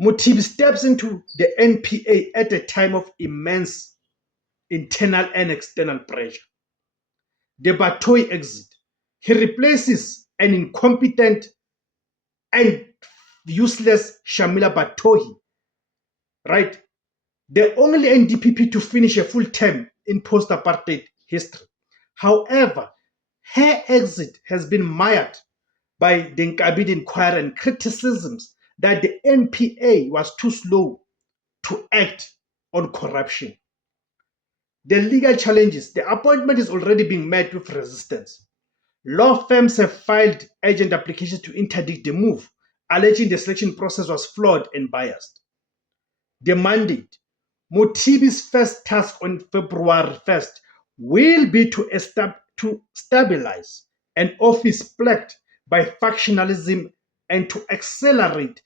Mothibi steps into the NPA at a time of immense internal and external pressure. The Batohi exit. He replaces an incompetent and useless Shamila Batohi, right? The only NDPP to finish a full term in post-apartheid history. However, her exit has been mired by the Nkabit inquiry and criticisms that the NPA was too slow to act on corruption. The legal challenges, the appointment is already being met with resistance. Law firms have filed urgent applications to interdict the move, alleging the selection process was flawed and biased. The mandate. Mothibi's first task on February 1st will be to stabilize an office plagued by factionalism and to accelerate